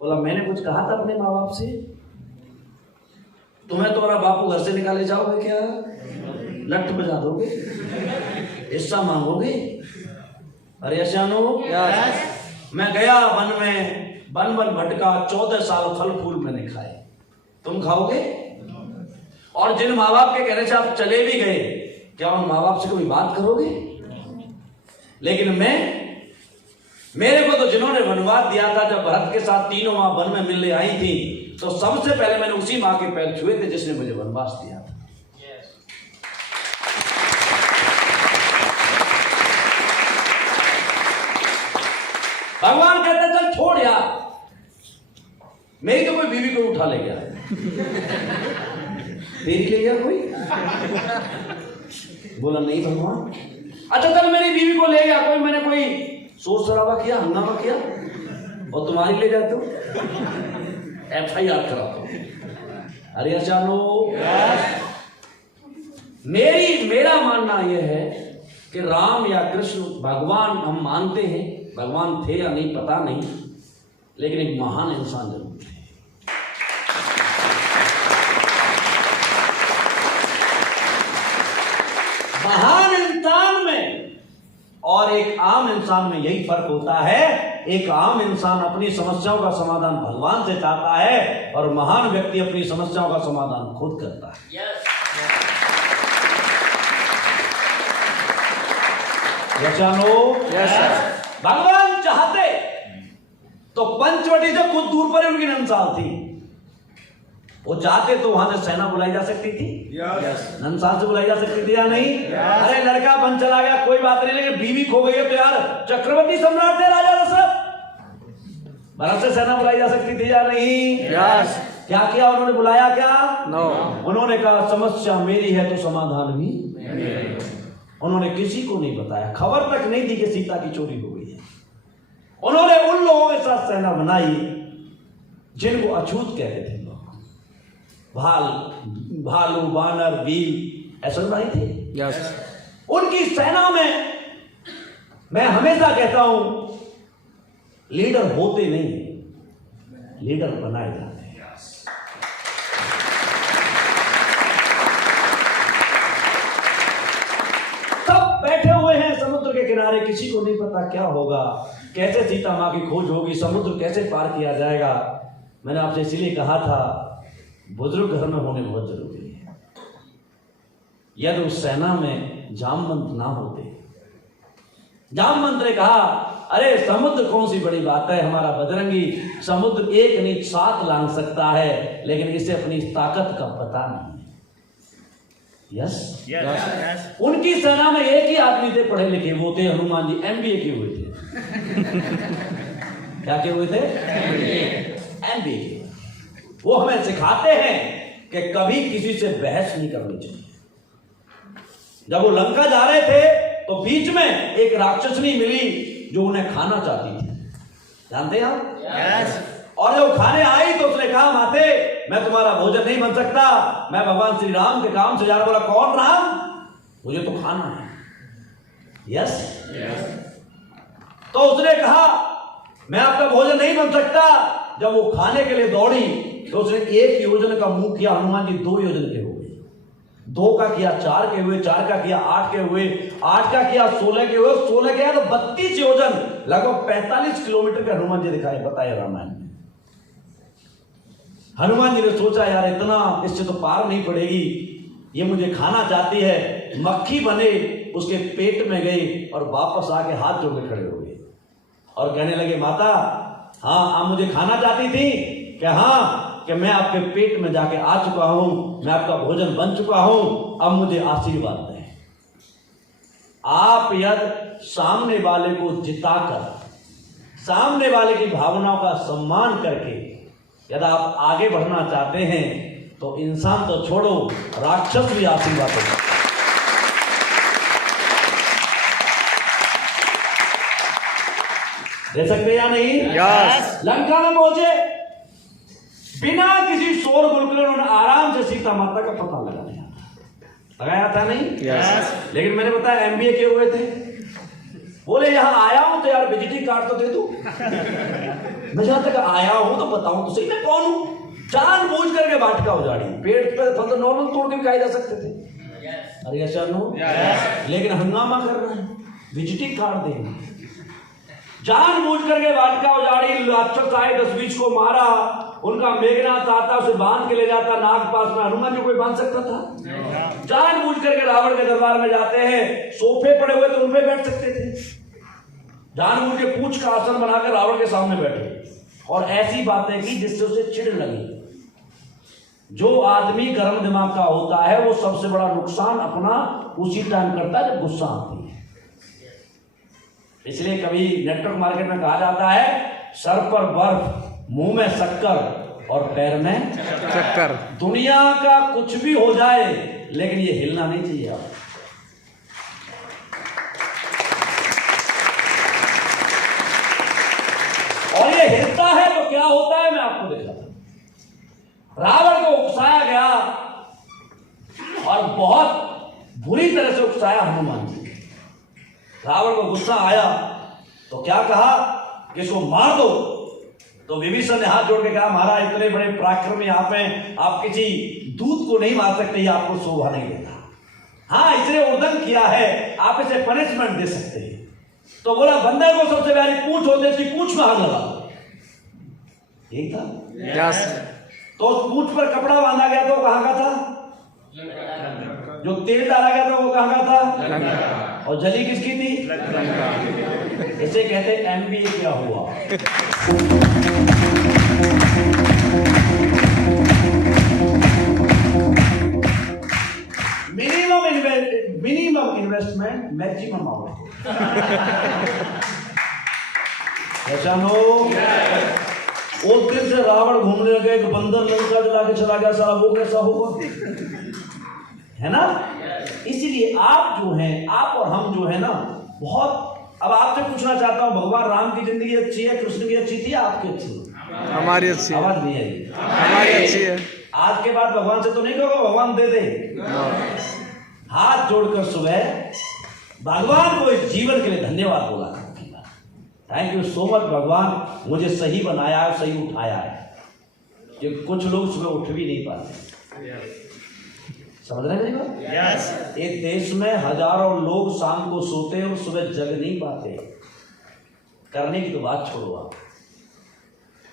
बोला मैंने कुछ कहा था अपने माँ बाप से? तुम्हें तुम्हारा बापू घर से निकाले जाओगे क्या? लठ बजा दोगे? हिस्सा मांगोगे? अरे अचानो मैं गया वन में, वन वन भटका, 14 साल फल फूल मैंने खाए, तुम खाओगे? और जिन माँ बाप के कहने से आप चले भी गए, क्या उन माँ बाप से कोई बात करोगे? लेकिन मेरे को तो जिन्होंने वनवास दिया था, जब भरत के साथ तीनों माँ वन में मिलने आई थी, तो सबसे पहले मैंने उसी माँ के पैर छुए थे जिसने मुझे वनवास दिया था। भगवान कहते चल छोड़ यार, मेरी तो कोई बीवी को उठा ले गया, तेरी ले गया कोई? बोला नहीं भगवान। अच्छा चल मेरी बीवी को ले गया कोई, मैंने कोई शोर शराबा किया, हंगामा किया, और तुम्हारी ले जाते हो, FIR कराते हो। अरे अचानो मेरा मानना यह है कि राम या कृष्ण भगवान हम मानते हैं, भगवान थे या नहीं पता नहीं, लेकिन एक महान इंसान जरूर थे। महान इंसान में और एक आम इंसान में यही फर्क होता है। एक आम इंसान अपनी समस्याओं का समाधान भगवान से चाहता है और महान व्यक्ति अपनी समस्याओं का समाधान खुद करता है। भगवान चाहते तो पंचवटी से कुछ दूर पर उनकी नंसाल थी, वो चाहते तो वहां से सेना बुलाई जा सकती थी, नंसाल से बुलाई जा सकती थी या नहीं? अरे लड़का बन चला गया कोई बात नहीं, लेकिन बीवी खो गई है तो यार चक्रवर्ती सम्राट थे राजा दशरथ, भरत से सेना बुलाई जा सकती थी या नहीं? क्या किया उन्होंने? बुलाया क्या? उन्होंने कहा समस्या मेरी है तो समाधान भी। उन्होंने किसी को नहीं बताया, खबर तक नहीं दी कि सीता की चोरी हो गई है। उन्होंने उन लोगों के साथ सेना बनाई जिनको अछूत कहते थे लोग, भालू बानर भील ऐसे भाई थे। उनकी सेना में मैं हमेशा कहता हूं लीडर होते नहीं, लीडर बनाए जाते हैं। बैठे हुए हैं समुद्र के किनारे, किसी को नहीं पता क्या होगा, कैसे सीता मां की खोज होगी, समुद्र कैसे पार किया जाएगा। मैंने आपसे इसीलिए कहा था बुजुर्ग घर में होने बहुत जरूरी है। यदि उस सेना में जामवंत ना होते, जामवंत ने कहा अरे समुद्र कौन सी बड़ी बात है, हमारा बजरंगी समुद्र एक नहीं 7 लांघ सकता है, लेकिन इसे अपनी ताकत का पता नहीं। यस उनकी सेना में एक ही आदमी थे पढ़े लिखे, वो थे हनुमान जी, MBA किए हुए थे। क्या किए हुए थे? MBA। वो हमें सिखाते हैं कि कभी किसी से बहस नहीं करनी चाहिए। जब वो लंका जा रहे थे तो बीच में एक राक्षसनी मिली जो उन्हें खाना चाहती थी, जानते हैं आप? और जब खाने आई तो उसने कहा माते मैं तुम्हारा भोजन नहीं बन सकता, मैं भगवान श्री राम के काम से जा रहा। बोला कौन राम? मुझे तो खाना है। यस तो उसने कहा मैं आपका भोजन नहीं बन सकता। जब वो खाने के लिए दौड़ी तो उसने एक योजन का मुंह किया, हनुमान जी 2 योजन के हो गए, 2 का किया 4 के हुए, 4 का किया 8 के हुए, 8 का किया 16 के हुए, 16 के तो 32 योजन, लगभग 45 किलोमीटर का हनुमान जी दिखाए बताए रामायण में। हनुमान जी ने सोचा यार इतना इससे तो पार नहीं पड़ेगी, ये मुझे खाना चाहती है। मक्खी बने उसके पेट में गई और वापस आके हाथ जोड़ के खड़े हो गए और कहने लगे माता हाँ आप मुझे खाना चाहती थी? कि हाँ, कि मैं आपके पेट में जाके आ चुका हूं, मैं आपका भोजन बन चुका हूं, अब मुझे आशीर्वाद दें। आप यदि सामने वाले को जिताकर, सामने वाले की भावनाओं का सम्मान करके यदि आप आगे बढ़ना चाहते हैं तो इंसान तो छोड़ो, राक्षस भी आशीर्वाद देगा। दे सकते या नहीं? लंका में पहुंचे, बिना किसी शोर गुल के उन्होंने आराम से सीता माता का पता लगाया था नहीं? लेकिन मैंने बताया MBA किए हुए थे। बोले यहां आया हूं तो यार विजिटिंग कार्ड तो दे दो। मैं जहां तक आया हूं तो बताऊं तो सही मैं कौन हूं। जानबूझ करके वाटिका उजाड़ी, पेड़ पे फल तो नॉर्मल तोड़ के भी खाए जा सकते थे। अरे अच्छा नो, लेकिन हंगामा कर रहे हैं, विजिटिंग कार्ड देंगे। जानबूझ करके वाटिका उजाड़ी, राक्षस आए 10-20 को मारा, उनका मेघनाथ आता उसे बांध के ले जाता नाग पास में। हनुमान जी कोई बांध सकता था? जानबूझ करके रावण के दरबार में जाते हैं, सोफे पड़े हुए तो उनपे बैठ सकते थे, जानबूझ के पूंछ का आसन बनाकर रावण के सामने बैठे और ऐसी बातें की जिससे उसे चिढ़ लगी। जो आदमी गर्म दिमाग का होता है वो सबसे बड़ा नुकसान अपना उसी टाइम करता है जब गुस्सा आती है। इसलिए कभी नेटवर्क मार्केट में कहा जाता है, सर पर बर्फ, मुंह में शक्कर और पैर में चक्कर। दुनिया का कुछ भी हो जाए लेकिन ये हिलना नहीं चाहिए। आप और ये हिलता है तो क्या होता है मैं आपको दिखाता हूं। रावण को उकसाया गया और बहुत बुरी तरह से उकसाया हनुमान जी। रावण को गुस्सा आया तो क्या कहा कि इसको मार दो। तो विभीषण ने हाथ जोड़ के कहा, महाराज इतने बड़े पराक्रमी आप हैं, आप किसी दूत को नहीं मार सकते, ये आपको शोभा नहीं देता। हाँ, इसने उल्लंघन किया है, आप इसे पनिशमेंट दे सकते हैं। तो बोला, बंदर को सबसे प्यारी पूंछ होती है, इसकी पूंछ में हाथ लगा। यही था। यस। तो उस पूंछ पर कपड़ा बांधा गया तो कहां का था? जो तेल डाला गया था वो कहां का था? और जली किसकी थी? इसे कहते MBA क्या हुआ। Minimum investment maximum out. ऐसा नो। उस दिन से रावण घूमने लगे, एक बंदर लंका जला के चला गया, सारा वो कैसा होगा, है ना। इसीलिए आप जो हैं, आप और हम जो है ना, बहुत। अब आपसे पूछना चाहता हूं, भगवान राम की जिंदगी अच्छी है, कृष्ण की अच्छी थी, आपकी अच्छी? हमारी अच्छी है। आवाज नहीं आई। हमारी अच्छी है। आज के बाद भगवान से तो नहीं कहोगे भगवान दे दे। हाथ जोड़कर सुबह भगवान को इस जीवन के लिए धन्यवाद बोला। थैंक यू सो मच भगवान, मुझे सही बनाया है, सही उठाया है। कि कुछ लोग सुबह उठ भी नहीं पाते। समझ रहे हैं मेरी बात? यस। एक देश में हजारों लोग शाम को सोते और सुबह जग नहीं पाते। करने की तो बात छोड़ो आप।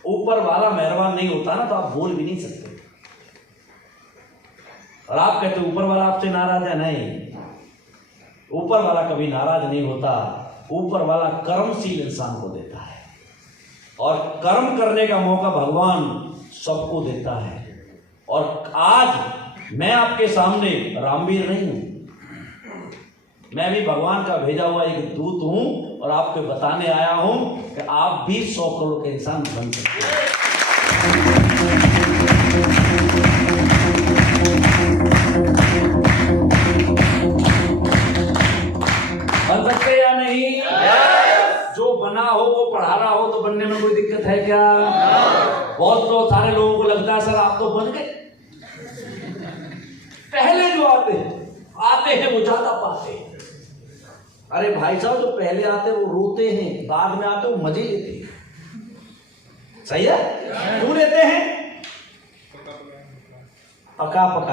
ऊपर वाला मेहरबान नहीं होता ना तो आप बोल भी नहीं सकते। और आप कहते ऊपर वाला आपसे नाराज है, नहीं, ऊपर वाला कभी नाराज नहीं होता। ऊपर वाला कर्मशील इंसान को देता है और कर्म करने का मौका भगवान सबको देता है। और आज मैं आपके सामने रामवीर नहीं हूं, मैं भी भगवान का भेजा हुआ एक दूत हूं और आपको बताने आया हूं कि आप भी 100 करोड़ के इंसान बन सकते हैं। बन सकते या नहीं? जो बना हो वो पढ़ा रहा हो तो बनने में कोई दिक्कत है क्या? बहुत तो सारे लोगों को लगता है सर आप तो बन गए। पहले जो आते हैं वो ज्यादा पाते हैं। अरे भाई साहब, जो पहले आते हैं वो रोते हैं, बाद में आते वो मजे लेते हैं। सही है? क्यों लेते हैं? पका पका